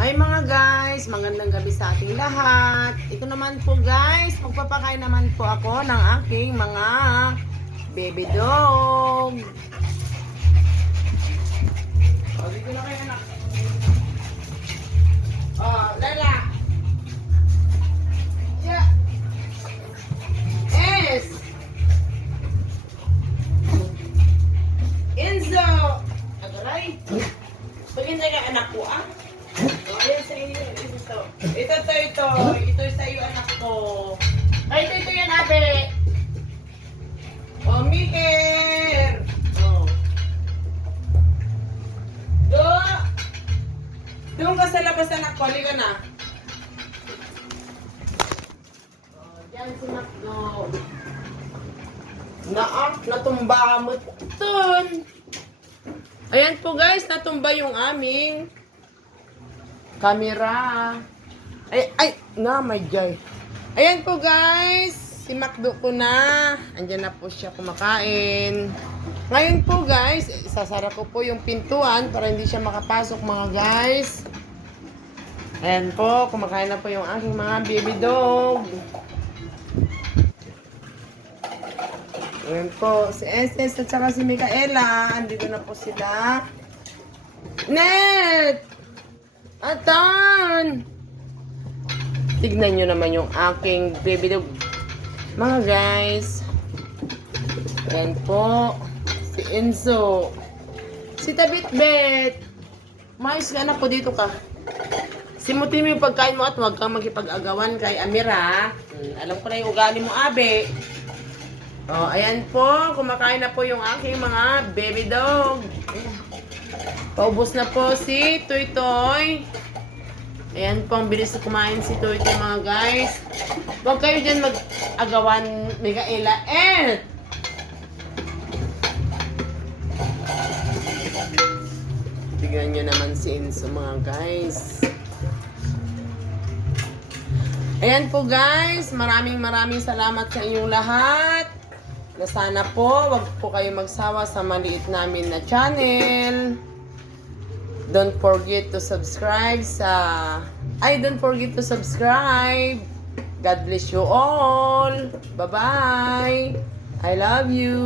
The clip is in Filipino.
Hi mga guys, magandang gabi sa ating lahat. Ito naman po guys, magpapakain naman po ako ng aking mga baby dog. O, dito na kayo anak. O, Lala. Yeah. Es. Enzo. Agaray. Pagintay ka anak ko ah. O, ayan sa inyo. Ito. Ito sa iyo anak ko. Ay, ito yan abe. O, Miker. O. Doon ka sa labas anak ko. Halika na. O, dyan si Macdo. Natumba mo dun. Ayan po guys, natumba yung aming camera. Ay, may jay. Ayan po guys, si Macdo ko na. Andyan na po siya kumakain. Ngayon po guys, sasara ko po yung pintuan para hindi siya makapasok mga guys. Ayan po, kumakain na po yung aking mga baby dog. Ayan po, si SS at saka si Micaela. Andito na po sila. Net! Atan! Tignan nyo naman yung aking baby dog. Mga guys. Ayan po. Si Enzo. Si Tabitbet. Mayos ka anak ko, dito ka. Simutin mo yung pagkain mo at huwag kang magkipag-agawan kay Amira. Alam ko na yung ugali mo, abe. Oh, ayan po. Kumakain na po yung aking mga baby dog. Paubos na po si Toy Toy. Ayan po, ang bilis na kumain si Toy Toy mga guys. Huwag kayo dyan mag-agawan, Micaela. Tignan nyo naman si Enzo mga guys. Ayan po guys. Maraming salamat sa inyong lahat. Na sana po, wag po kayo magsawa sa maliit namin na channel. Don't forget to subscribe don't forget to subscribe. God bless you all. Bye-bye. I love you.